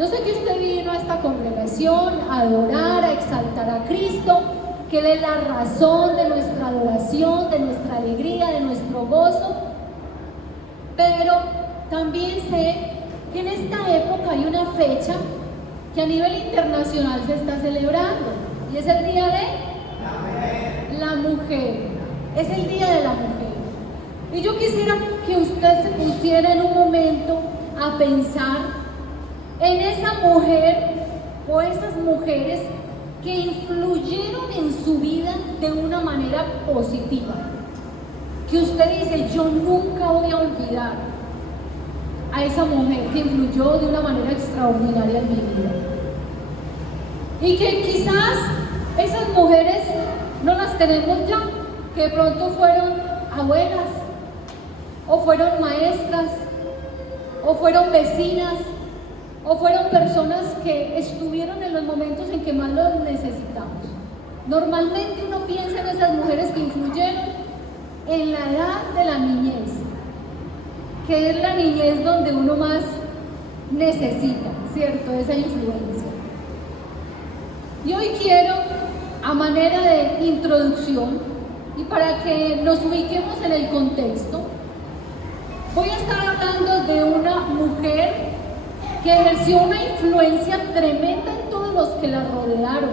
Yo sé que usted vino a esta congregación a adorar, a exaltar a Cristo, que Él es la razón de nuestra adoración, de nuestra alegría, de nuestro gozo. Pero también sé que en esta época hay una fecha que a nivel internacional se está celebrando, y es el Día de la Mujer. Es el Día de la Mujer. Y yo quisiera que usted se pusiera en un momento a pensar en esa mujer o esas mujeres que influyeron en su vida de una manera positiva. Que usted dice, yo nunca voy a olvidar a esa mujer que influyó de una manera extraordinaria en mi vida. Y que quizás esas mujeres no las tenemos ya, que de pronto fueron abuelas, o fueron maestras, o fueron vecinas, o fueron personas que estuvieron en los momentos en que más los necesitamos. Normalmente uno piensa en esas mujeres que influyeron en la edad de la niñez, que es la niñez donde uno más necesita, ¿cierto? Esa influencia. Y hoy quiero, a manera de introducción y para que nos ubiquemos en el contexto, voy a estar hablando de una mujer que ejerció una influencia tremenda en todos los que la rodearon,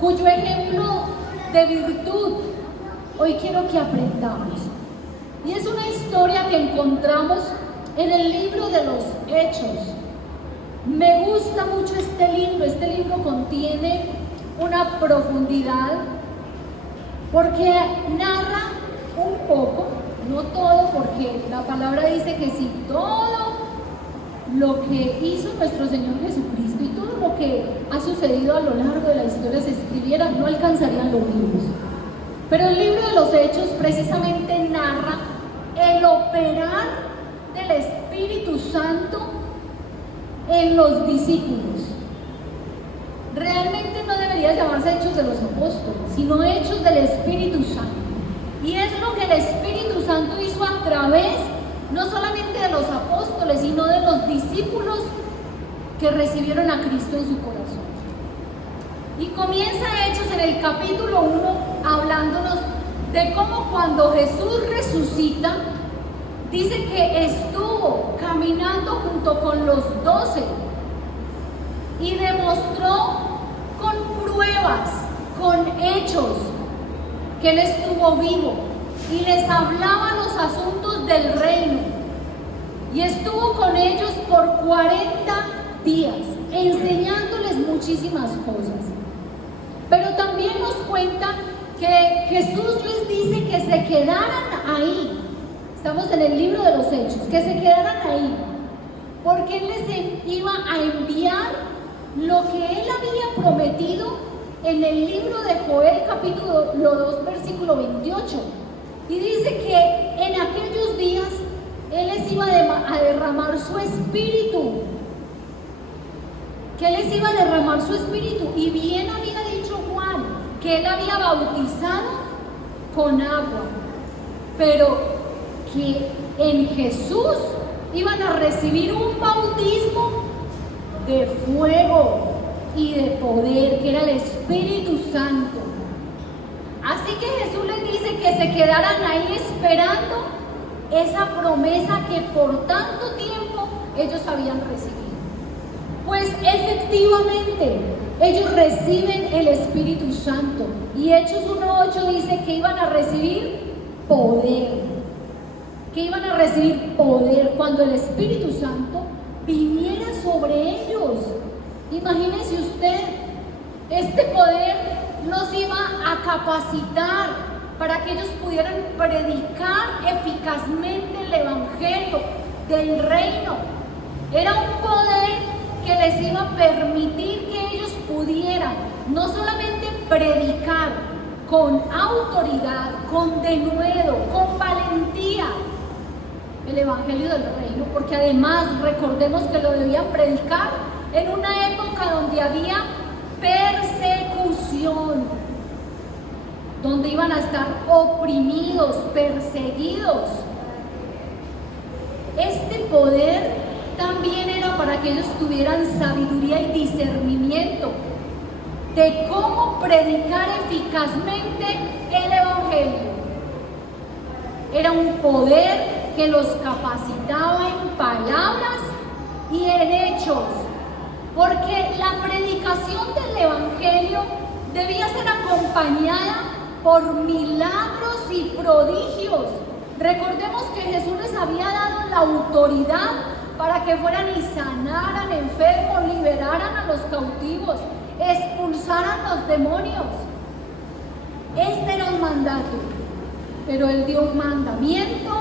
cuyo ejemplo de virtud hoy quiero que aprendamos. Y es una historia que encontramos en el libro de los Hechos. Me gusta mucho este libro contiene una profundidad porque narra un poco, no todo, porque la palabra dice que si todo lo que hizo nuestro Señor Jesucristo y todo lo que ha sucedido a lo largo de la historia se escribiera, no alcanzarían los libros. Pero el libro de los Hechos precisamente narra el operar del Espíritu Santo en los discípulos. Realmente no debería llamarse Hechos de los Apóstoles, sino Hechos del Espíritu Santo. Y es lo que el Espíritu Santo hizo a través no solamente de los apóstoles, sino de los discípulos que recibieron a Cristo en su corazón. Y comienza Hechos en el capítulo 1 hablándonos de cómo cuando Jesús resucita, dice que estuvo caminando junto con los 12 y demostró con pruebas, con hechos, que Él estuvo vivo y les hablaba los asuntos del reino. Y estuvo con ellos por 40 días, enseñándoles muchísimas cosas. Pero también nos cuenta que Jesús les dice que se quedaran ahí. Estamos en el libro de los Hechos, que se quedaran ahí, porque Él les iba a enviar lo que Él había prometido en el libro de Joel, capítulo 2, versículo 28. Y dice que en aquellos días Él les iba a derramar su espíritu. Que Él les iba a derramar su espíritu. Y bien había dicho Juan que Él había bautizado con agua, pero que en Jesús iban a recibir un bautismo de fuego y de poder, que era el Espíritu Santo. Así que Jesús les dice que se quedaran ahí esperando esa promesa que por tanto tiempo ellos habían recibido. Pues efectivamente ellos reciben el Espíritu Santo, y Hechos 1:8 dice que iban a recibir poder, cuando el Espíritu Santo viniera sobre ellos. Imagínese usted, este poder los iba a capacitar para que ellos pudieran predicar eficazmente el evangelio del reino. Era un poder que les iba a permitir que ellos pudieran no solamente predicar con autoridad, con denuedo, con valentía el evangelio del reino, porque además recordemos que lo debían predicar en una época donde había persecución, donde iban a estar oprimidos, perseguidos. Este poder también era para que ellos tuvieran sabiduría y discernimiento de cómo predicar eficazmente el Evangelio. Era un poder que los capacitaba en palabras y en hechos, porque la predicación del Evangelio debía ser acompañada por milagros y prodigios. Recordemos que Jesús les había dado la autoridad para que fueran y sanaran enfermos, liberaran a los cautivos, expulsaran los demonios. Este era el mandato, pero Él dio un mandamiento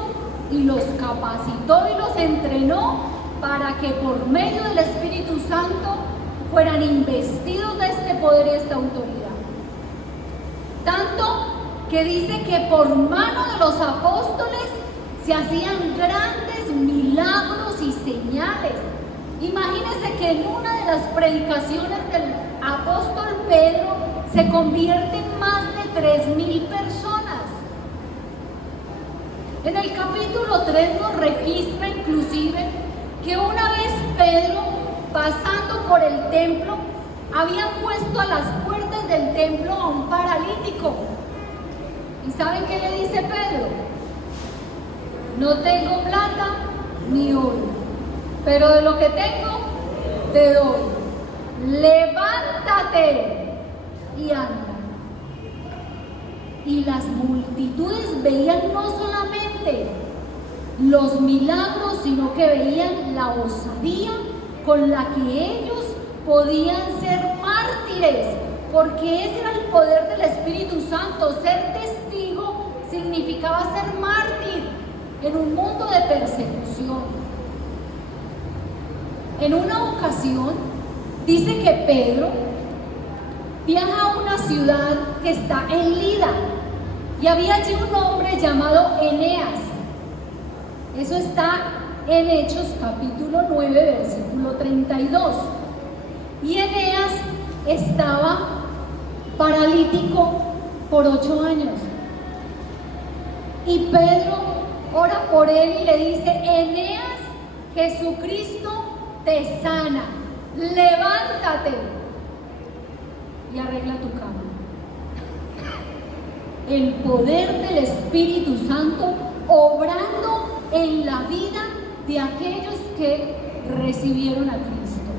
y los capacitó y los entrenó para que por medio del Espíritu Santo fueran investidos de este poder y esta autoridad. Tanto que dice que por mano de los apóstoles se hacían grandes milagros y señales. Imagínense que en una de las predicaciones del apóstol Pedro se convierten más de 3,000 personas. En el capítulo 3 nos registra inclusive que una vez Pedro, pasando por el templo, habían puesto a las puertas del templo a un paralítico. ¿Y saben qué le dice Pedro? No tengo plata ni oro, pero de lo que tengo te doy. Levántate y anda. Y las multitudes veían no solamente los milagros, sino que veían la osadía con la que ellos podían ser mártires, porque ese era el poder del Espíritu Santo. Ser testigo significaba ser mártir en un mundo de persecución. En una ocasión dice que Pedro viaja a una ciudad que está en Lida y había allí un hombre llamado Eneas. Eso está en Hechos capítulo 9 versículo 32. Y Eneas estaba paralítico por 8 años. Y Pedro ora por él y le dice: Eneas, Jesucristo te sana, levántate y arregla tu cama. El poder del Espíritu Santo obrando en la vida de aquellos que recibieron a Cristo.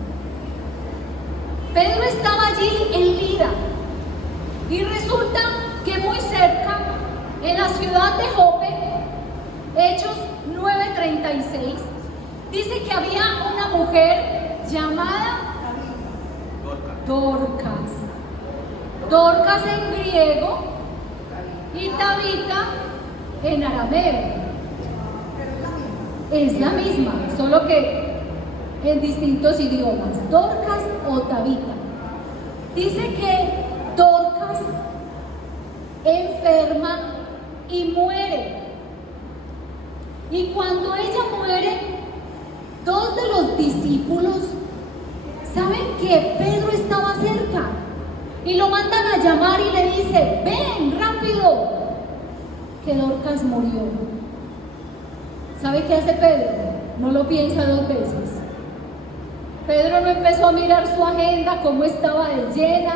Pedro estaba allí en Lida y resulta que muy cerca, en la ciudad de Jope, Hechos 9:36, dice que había una mujer llamada Dorcas. Dorcas en griego y Tabita en arameo. Es la misma, solo que en distintos idiomas. Dorcas o Tabita. Dice que Dorcas enferma y muere. Y cuando ella muere, 2 de los discípulos saben que Pedro estaba cerca y lo mandan a llamar y le dice: ven rápido, que Dorcas murió. ¿Sabe qué hace Pedro? No lo piensa 2 veces. Pedro no empezó a mirar su agenda, cómo estaba de llena.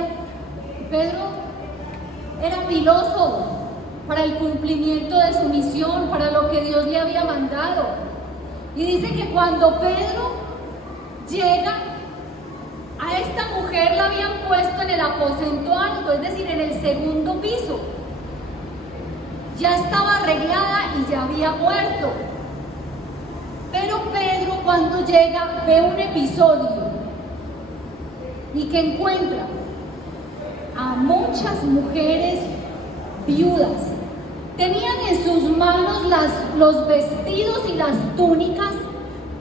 Pedro era piloso para el cumplimiento de su misión, para lo que Dios le había mandado. Y dice que cuando Pedro llega, a esta mujer la habían puesto en el aposento alto, es decir, en el segundo piso. Ya estaba arreglada y ya había muerto. Pero Pedro, cuando llega, ve un episodio y que encuentra a muchas mujeres viudas. Tenían en sus manos los vestidos y las túnicas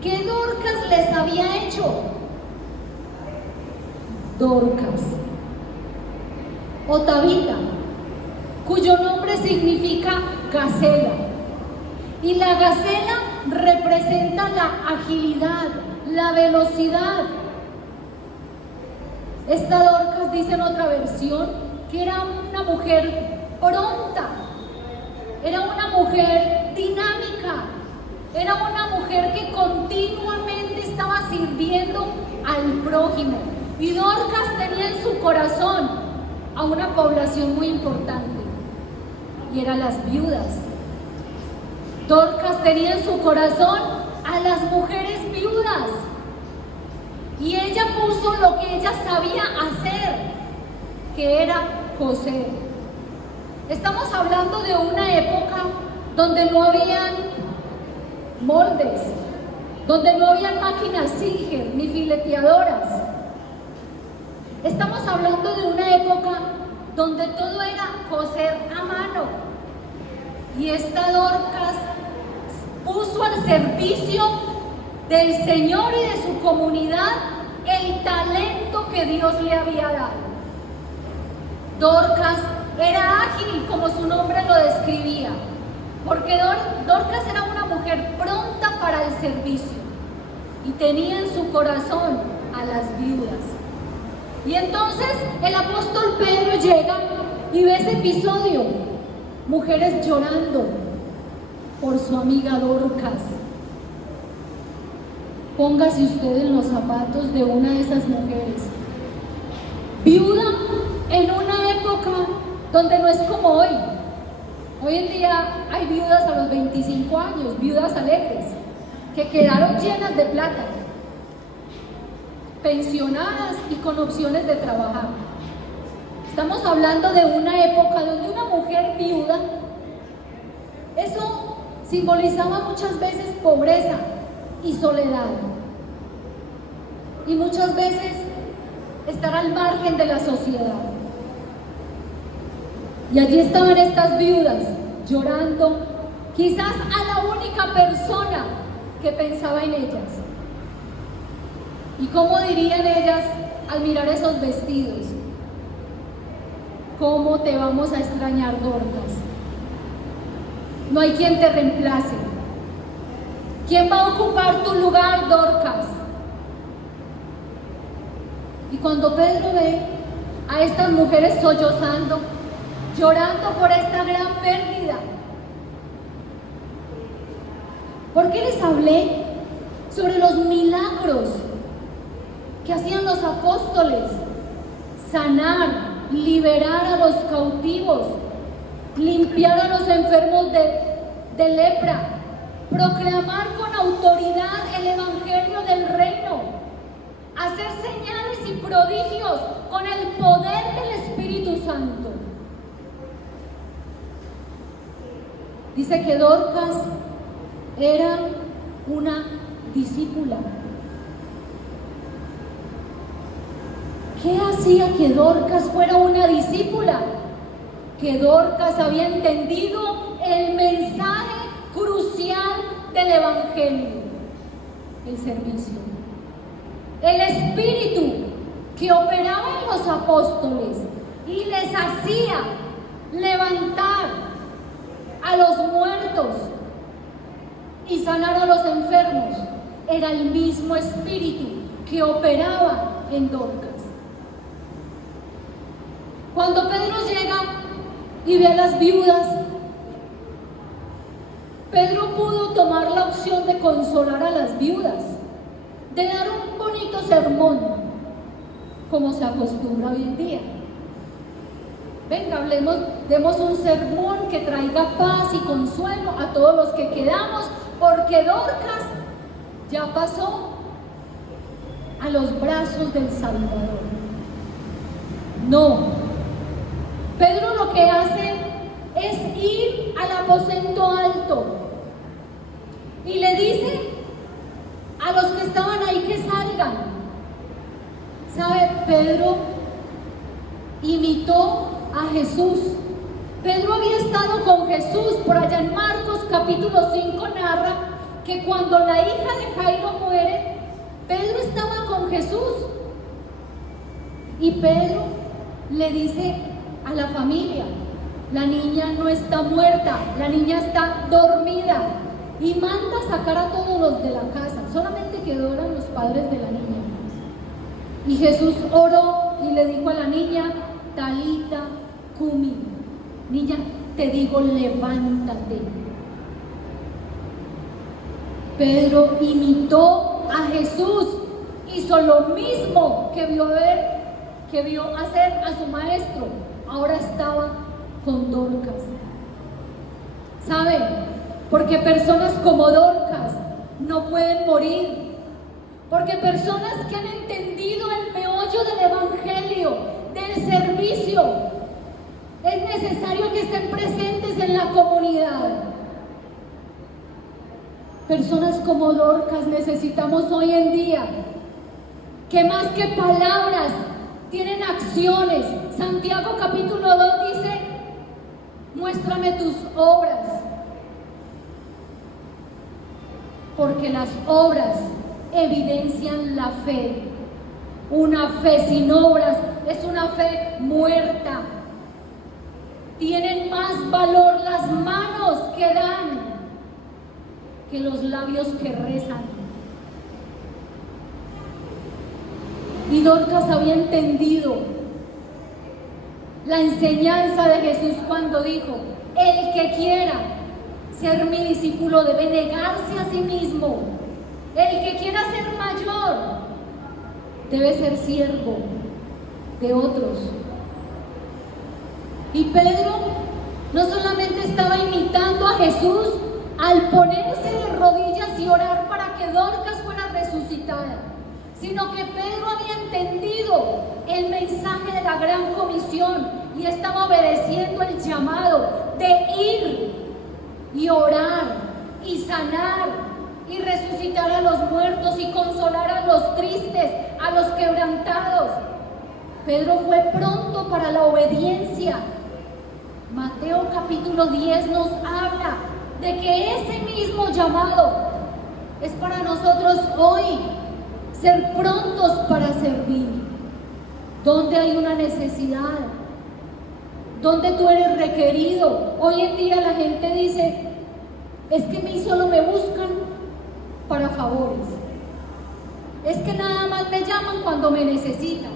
que Dorcas les había hecho. Dorcas o Tabita, cuyo nombre significa gacela. Y la gacela representa la agilidad, la velocidad. Esta Dorcas dice en otra versión que era una mujer pronta, era una mujer dinámica, era una mujer que continuamente estaba sirviendo al prójimo. Y Dorcas tenía en su corazón a una población muy importante, y eran las viudas. Dorcas tenía en su corazón a las mujeres viudas, y ella puso lo que ella sabía hacer, que era coser. Estamos hablando de una época donde no habían moldes, donde no habían máquinas Singer ni fileteadoras. Estamos hablando de una época donde todo era coser a mano. Y esta Dorcas puso al servicio del Señor y de su comunidad el talento que Dios le había dado. Dorcas era ágil, como su nombre lo describía, porque Dorcas era una mujer pronta para el servicio y tenía en su corazón a las viudas. Y entonces el apóstol Pedro llega y ve ese episodio, mujeres llorando por su amiga Dorcas. Póngase usted en los zapatos de una de esas mujeres, viuda en una época donde no es como hoy. Hoy en día hay viudas a los 25 años, viudas alegres, que quedaron llenas de plata, pensionadas y con opciones de trabajar. Estamos hablando de una época donde una mujer viuda, eso simbolizaba muchas veces pobreza y soledad, y muchas veces estar al margen de la sociedad. Y allí estaban estas viudas llorando, quizás a la única persona que pensaba en ellas. ¿Y cómo dirían ellas al mirar esos vestidos? ¿Cómo te vamos a extrañar, Dorcas? No hay quien te reemplace. ¿Quién va a ocupar tu lugar, Dorcas? Y cuando Pedro ve a estas mujeres sollozando, llorando por esta gran pérdida, ¿por qué les hablé sobre los milagros que hacían los apóstoles? Sanar, liberar a los cautivos, limpiar a los enfermos de lepra, proclamar con autoridad el evangelio del reino, hacer señales y prodigios con el poder del Espíritu Santo. Dice que Dorcas era una discípula. ¿Qué hacía que Dorcas fuera una discípula? Que Dorcas había entendido el mensaje crucial del evangelio: el servicio. El espíritu que operaba en los apóstoles y les hacía levantar a los muertos y sanar a los enfermos era el mismo espíritu que operaba en Dorcas. Cuando Pedro llega y ve a las viudas, Pedro pudo tomar la opción de consolar a las viudas, de dar un bonito sermón, como se acostumbra hoy en día. Venga, demos un sermón que traiga paz y consuelo a todos los que quedamos, porque Dorcas ya pasó a los brazos del Salvador. No. Pedro lo que hace es ir al aposento alto y le dice a los que estaban ahí que salgan. ¿Sabe? Pedro imitó a Jesús. Pedro había estado con Jesús. Por allá en Marcos capítulo 5 narra que cuando la hija de Jairo muere, Pedro estaba con Jesús. Y Pedro le dice a la familia: la niña no está muerta, la niña está dormida. Y manda a sacar a todos los de la casa. Solamente quedaron los padres de la niña. Y Jesús oró y le dijo a la niña: Talita cumi, niña, te digo, levántate. Pedro imitó a Jesús, hizo lo mismo que vio hacer a su maestro. Ahora estaba con Dorcas. ¿Saben? Porque personas como Dorcas no pueden morir. Porque personas que han entendido el meollo del evangelio, del servicio, es necesario que estén presentes en la comunidad. Personas como Dorcas necesitamos hoy en día, que más que palabras tienen acciones. Santiago capítulo 2 dice: muéstrame tus obras, porque las obras evidencian la fe. Una fe sin obras es una fe muerta. Tienen más valor las manos que dan que los labios que rezan. Y Dorcas había entendido la enseñanza de Jesús cuando dijo: el que quiera ser mi discípulo debe negarse a sí mismo. El que quiera ser mayor debe ser siervo de otros. Y Pedro no solamente estaba imitando a Jesús al ponerse de rodillas y orar para que Dorcas fuera resucitada, sino que Pedro había entendido el mensaje de la gran comisión y estaba obedeciendo el llamado de ir y orar y sanar y resucitar a los muertos y consolar a los tristes, a los quebrantados. Pedro fue pronto para la obediencia. Mateo capítulo 10 nos habla de que ese mismo llamado es para nosotros hoy, ser prontos para servir. Donde hay una necesidad, donde tú eres requerido. Hoy en día la gente dice: es que a mí solo me buscan para favores, es que nada más me llaman cuando me necesitan,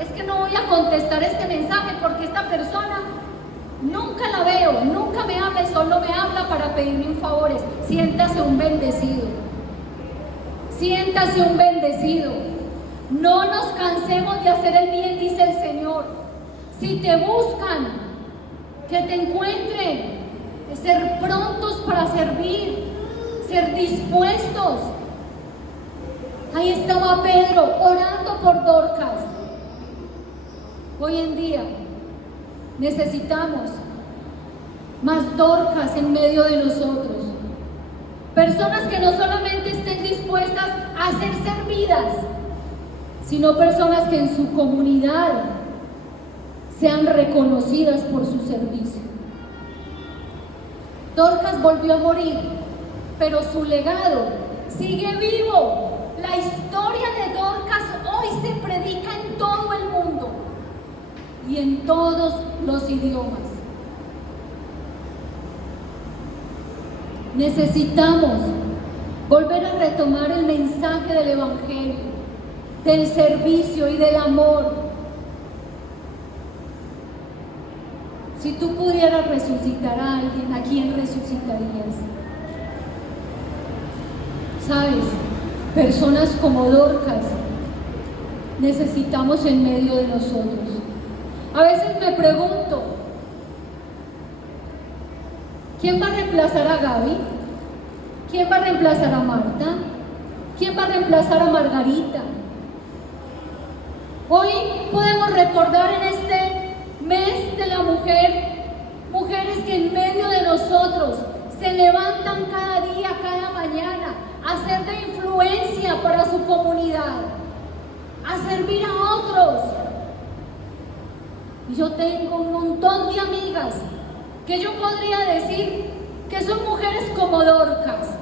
es que no voy a contestar este mensaje porque esta persona nunca la veo, nunca me habla, solo me habla para pedirme un favor. Siéntase un bendecido, siéntase un bendecido. No nos cansemos de hacer el bien, dice el Señor. Si te buscan, que te encuentren, ser prontos para servir, ser dispuestos. Ahí estaba Pedro orando por Dorcas. Hoy en día necesitamos más Dorcas en medio de nosotros. Personas que no solamente estén dispuestas a ser servidas, sino personas que en su comunidad sean reconocidas por su servicio. Dorcas volvió a morir, pero su legado sigue vivo. La historia de Dorcas hoy se predica en todo el mundo y en todos los idiomas. Necesitamos volver a retomar el mensaje del Evangelio, del servicio y del amor. Si tú pudieras resucitar a alguien, ¿a quién resucitarías? ¿Sabes? Personas como Dorcas necesitamos en medio de nosotros. A veces me pregunto, ¿quién va a reemplazar a Gaby? ¿Quién va a reemplazar a Marta? ¿Quién va a reemplazar a Margarita? Hoy podemos recordar en este mes de la mujer, mujeres que en medio de nosotros se levantan cada día, cada mañana, a ser de influencia para su comunidad, a servir a otros. Y yo tengo un montón de amigas que yo podría decir que son mujeres como Dorcas,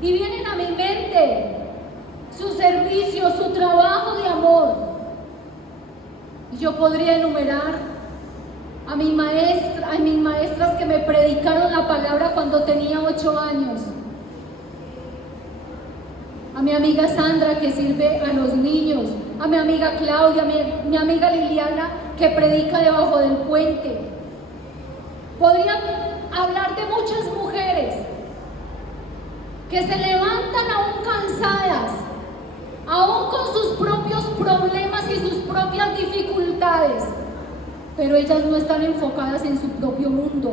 y vienen a mi mente su servicio, su trabajo de amor. Y yo podría enumerar a mis maestras que me predicaron la palabra cuando tenía 8 años, a mi amiga Sandra que sirve a los niños, a mi amiga Claudia, mi amiga Liliana que predica debajo del puente. Podría hablar de muchas mujeres que se levantan aún cansadas aún con sus propios problemas y sus propias dificultades, pero ellas no están enfocadas en su propio mundo.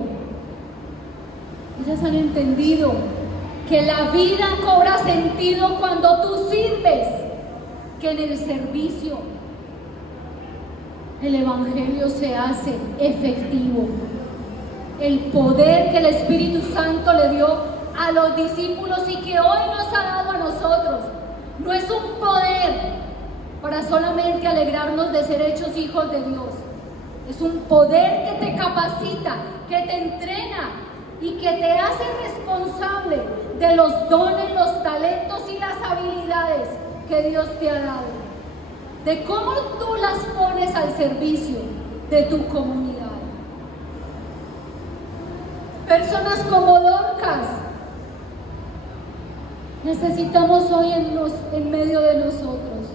Ellas han entendido que la vida cobra sentido cuando tú sirves, que en el servicio el Evangelio se hace efectivo. El poder que el Espíritu Santo le dio a los discípulos y que hoy nos ha dado a nosotros, no es un poder para solamente alegrarnos de ser hechos hijos de Dios. Es un poder que te capacita, que te entrena y que te hace responsable de los dones, los talentos y las habilidades que Dios te ha dado, de cómo tú las pones al servicio de tu comunidad. Personas como Dorcas necesitamos hoy en medio de nosotros.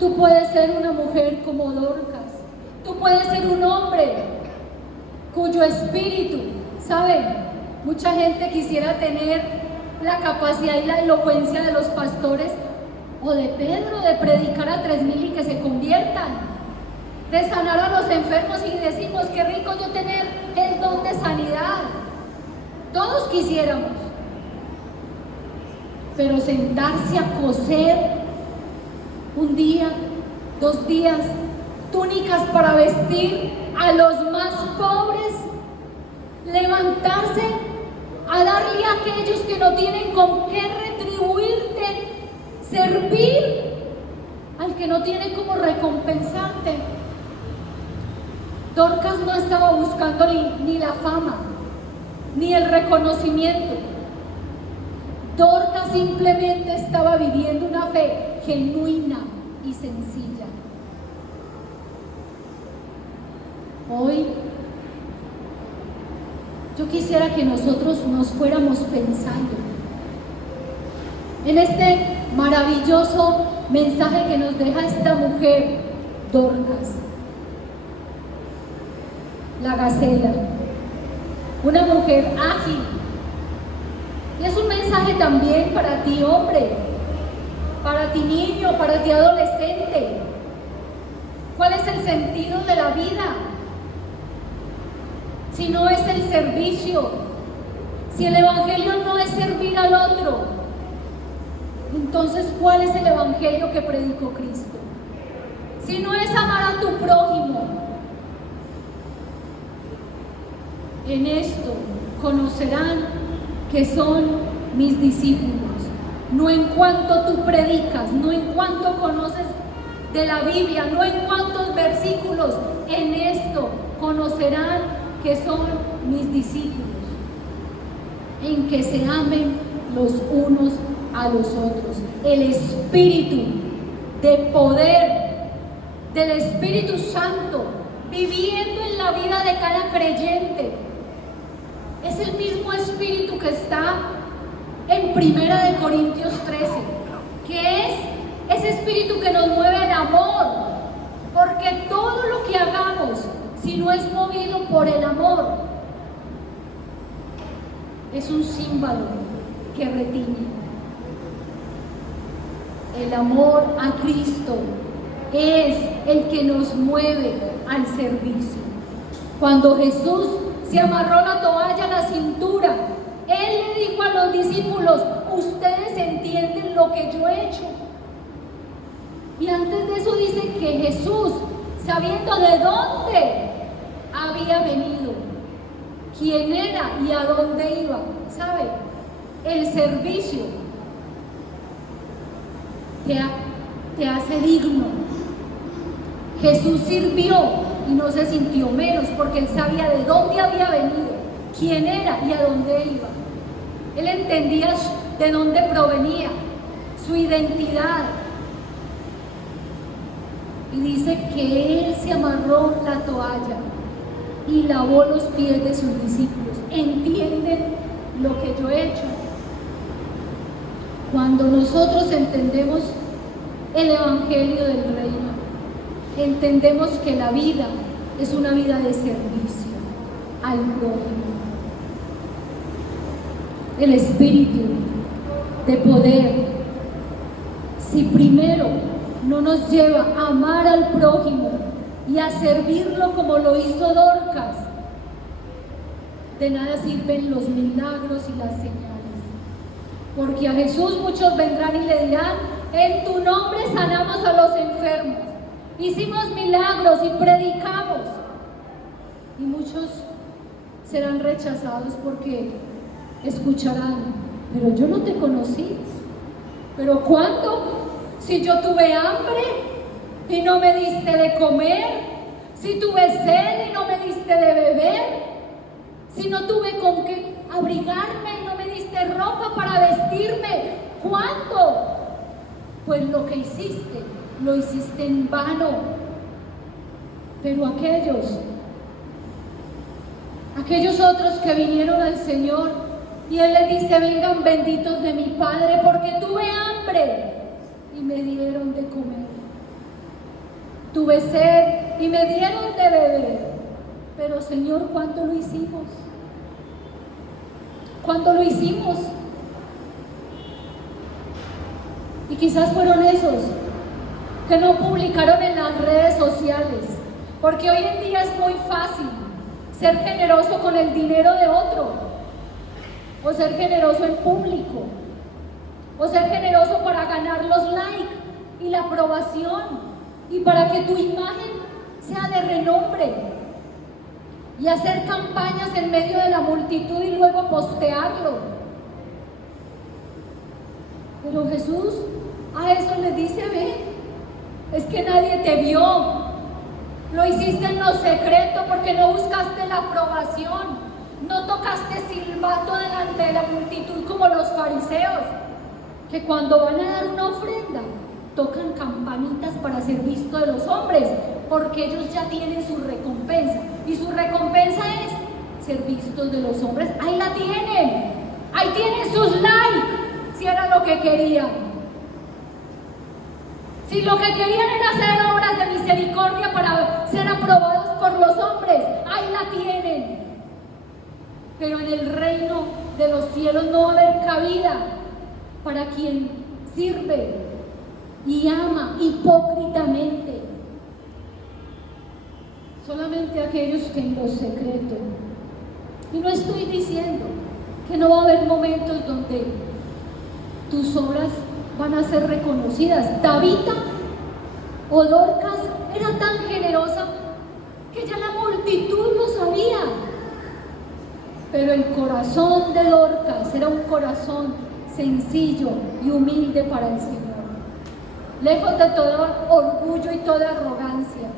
Tú puedes ser una mujer como Dorcas, tú puedes ser un hombre cuyo espíritu, ¿saben? Mucha gente quisiera tener la capacidad y la elocuencia de los pastores o de Pedro, de predicar a 3,000 y que se conviertan, de sanar a los enfermos, y decimos, qué rico yo tener el don de sanidad. Todos quisiéramos, pero sentarse a coser un día, 2 días, túnicas para vestir a los más pobres, levantarse a darle a aquellos que no tienen con qué retribuirte, servir al que no tiene cómo recompensarte. Dorcas no estaba buscando ni la fama, ni el reconocimiento. Dorcas simplemente estaba viviendo una fe genuina y sencilla. Hoy yo quisiera que nosotros nos fuéramos pensando en este maravilloso mensaje que nos deja esta mujer, Dorcas, la gacela, una mujer ágil. Y es un mensaje también para ti, hombre, para ti, niño, para ti, adolescente. ¿Cuál es el sentido de la vida? Si no es el servicio, si el Evangelio no es servir al otro, entonces ¿cuál es el Evangelio que predicó Cristo? Si no es amar a tu prójimo. En esto conocerán que son mis discípulos, no en cuanto tú predicas, no en cuanto conoces de la Biblia, no en cuantos versículos. En esto conocerán que son mis discípulos, en que se amen los unos a los otros. El espíritu de poder del Espíritu Santo viviendo en la vida de cada creyente es el mismo espíritu que está en 1 Corintios 13, que es ese espíritu que nos mueve en amor, porque todo lo que hagamos, si no es movido por el amor, es un címbalo que retiñe. El amor a Cristo es el que nos mueve al servicio. Cuando Jesús se amarró la toalla a la cintura, Él le dijo a los discípulos, ustedes entienden lo que yo he hecho. Y antes de eso dice que Jesús, sabiendo de dónde había venido, quién era y a dónde iba, ¿sabe? El servicio te hace digno. Jesús sirvió y no se sintió menos porque Él sabía de dónde había venido, quién era y a dónde iba. Él entendía de dónde provenía, su identidad. Y dice que Él se amarró la toalla y lavó los pies de sus discípulos. ¿Entienden lo que yo he hecho? Cuando nosotros entendemos el Evangelio del Reino, entendemos que la vida es una vida de servicio al prójimo. El Espíritu de poder, si primero no nos lleva a amar al prójimo y a servirlo como lo hizo Dorcas, de nada sirven los milagros y las señales. Porque a Jesús muchos vendrán y le dirán: en tu nombre sanamos a los enfermos, hicimos milagros y predicamos. Y muchos serán rechazados porque escucharán: pero yo no te conocí. ¿Pero cuándo? Si yo tuve hambre y no me diste de comer, si tuve sed y no me diste de beber, si no tuve con qué abrigarme y no me diste ropa para vestirme, ¿cuándo? Pues lo que hiciste, lo hiciste en vano. Pero aquellos otros que vinieron al Señor, y Él les dice: vengan benditos de mi Padre, porque tuve hambre y me dieron de comer, tuve sed y me dieron de beber. Pero Señor, ¿cuándo lo hicimos? ¿Cuándo lo hicimos? Y quizás fueron esos que no publicaron en las redes sociales, porque hoy en día es muy fácil ser generoso con el dinero de otro, o ser generoso en público, o ser generoso para ganar los likes y la aprobación, y para que tu imagen sea de renombre, y hacer campañas en medio de la multitud y luego postearlo. Pero Jesús a eso les dice: ve, es que nadie te vio, lo hiciste en lo secreto porque no buscaste la aprobación, no tocaste silbato delante de la multitud como los fariseos, que cuando van a dar una ofrenda tocan campanitas para ser visto de los hombres, porque ellos ya tienen su recompensa, y su recompensa es ser vistos de los hombres. Ahí la tienen, ahí tienen sus likes, si era lo que querían. Si lo que querían era hacer obras de misericordia para ser aprobados por los hombres, ahí la tienen. Pero en el reino de los cielos no va a haber cabida para quien sirve y ama hipócritamente. Solamente aquellos que en lo secreto. Y no estoy diciendo que no va a haber momentos donde tus obras van a ser reconocidas. Tabita o Dorcas era tan generosa que ya la multitud lo sabía. Pero el corazón de Dorcas era un corazón sencillo y humilde para el Señor, lejos de todo orgullo y toda arrogancia.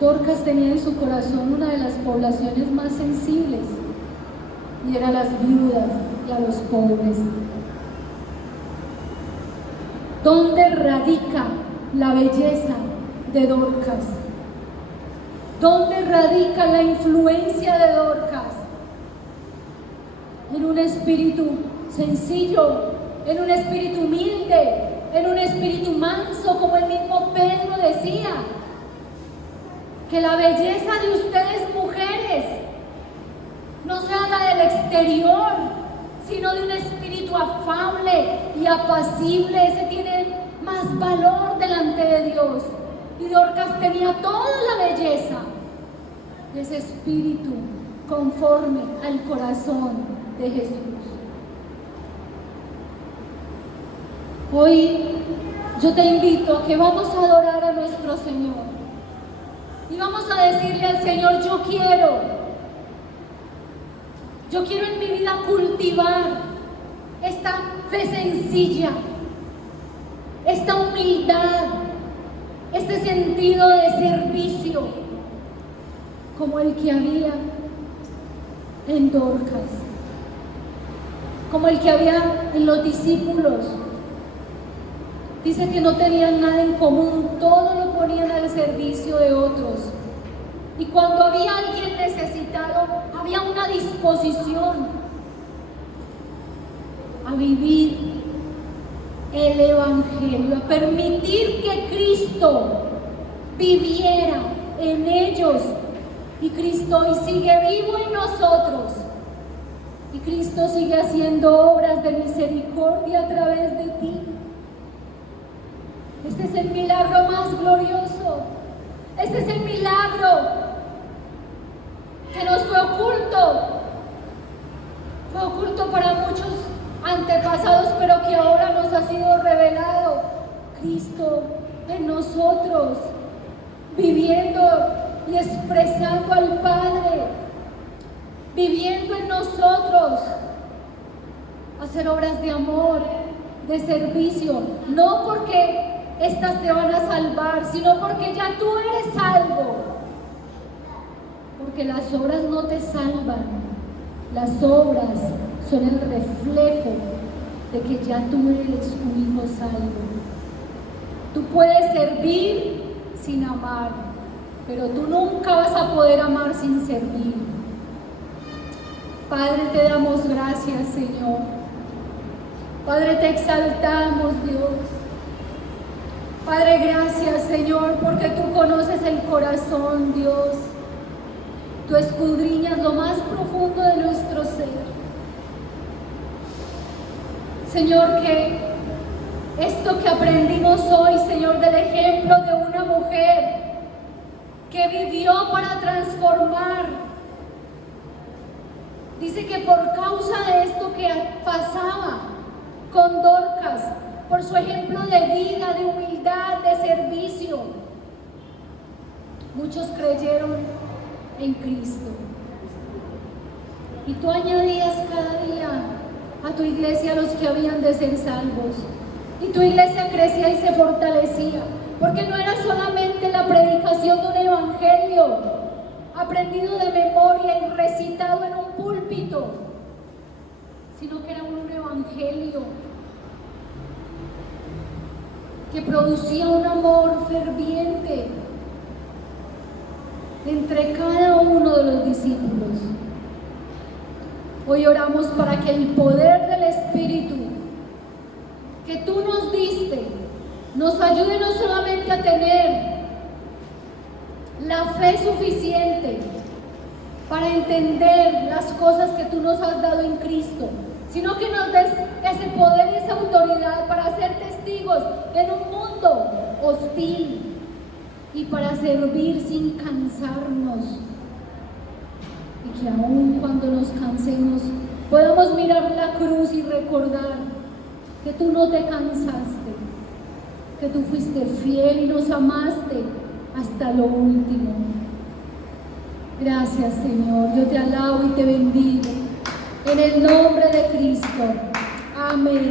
Dorcas tenía en su corazón una de las poblaciones más sensibles, y era las viudas y a los pobres. ¿Dónde radica la belleza de Dorcas? ¿Dónde radica la influencia de Dorcas? En un espíritu sencillo, en un espíritu humilde, en un espíritu manso, como el mismo Pedro decía. Que la belleza de ustedes, mujeres, no sea la del exterior, sino de un espíritu afable y apacible. Ese tiene más valor delante de Dios. Y Dorcas tenía toda la belleza de ese espíritu conforme al corazón de Jesús. Hoy yo te invito a que vamos a adorar a nuestro Señor. Y vamos a decirle al Señor: yo quiero en mi vida cultivar esta fe sencilla, esta humildad, este sentido de servicio, como el que había en Dorcas, como el que había en los discípulos. Dice que no tenían nada en común, todo lo ponían al servicio de otros. Y cuando había alguien necesitado, había una disposición a vivir el Evangelio, a permitir que Cristo viviera en ellos. Y Cristo hoy sigue vivo en nosotros. Y Cristo sigue haciendo obras de misericordia a través de ti. Este es el milagro más glorioso. Este es el milagro que nos fue oculto. Fue oculto para muchos antepasados, pero que ahora nos ha sido revelado. Cristo en nosotros, viviendo y expresando al Padre, viviendo en nosotros, hacer obras de amor, de servicio, no porque estas te van a salvar, sino porque ya tú eres salvo. Porque las obras no te salvan, las obras son el reflejo de que ya tú eres un hijo salvo. Tú puedes servir sin amar, pero tú nunca vas a poder amar sin servir. Padre, te damos gracias, Señor. Padre, te exaltamos, Dios. Padre, gracias, Señor, porque tú conoces el corazón, Dios. Tú escudriñas lo más profundo de nuestro ser. Señor, que esto que aprendimos hoy, Señor, del ejemplo de una mujer que vivió para transformar, dice que por causa de esto que pasaba con Dorcas, por su ejemplo de vida, de humildad, de servicio, muchos creyeron en Cristo. Y tú añadías cada día a tu iglesia los que habían de ser salvos. Y tu iglesia crecía y se fortalecía, porque no era solamente la predicación de un evangelio aprendido de memoria y recitado en un púlpito, sino que era un evangelio que producía un amor ferviente entre cada uno de los discípulos. Hoy oramos para que el poder del Espíritu que tú nos diste nos ayude no solamente a tener la fe suficiente para entender las cosas que tú nos has dado en Cristo, sino que nos des ese poder y esa autoridad para ser testigos en un mundo hostil y para servir sin cansarnos, y que aun cuando nos cansemos podamos mirar la cruz y recordar que tú no te cansaste, que tú fuiste fiel y nos amaste hasta lo último. Gracias, Señor. Yo te alabo y te bendigo en el nombre de Cristo. Amén.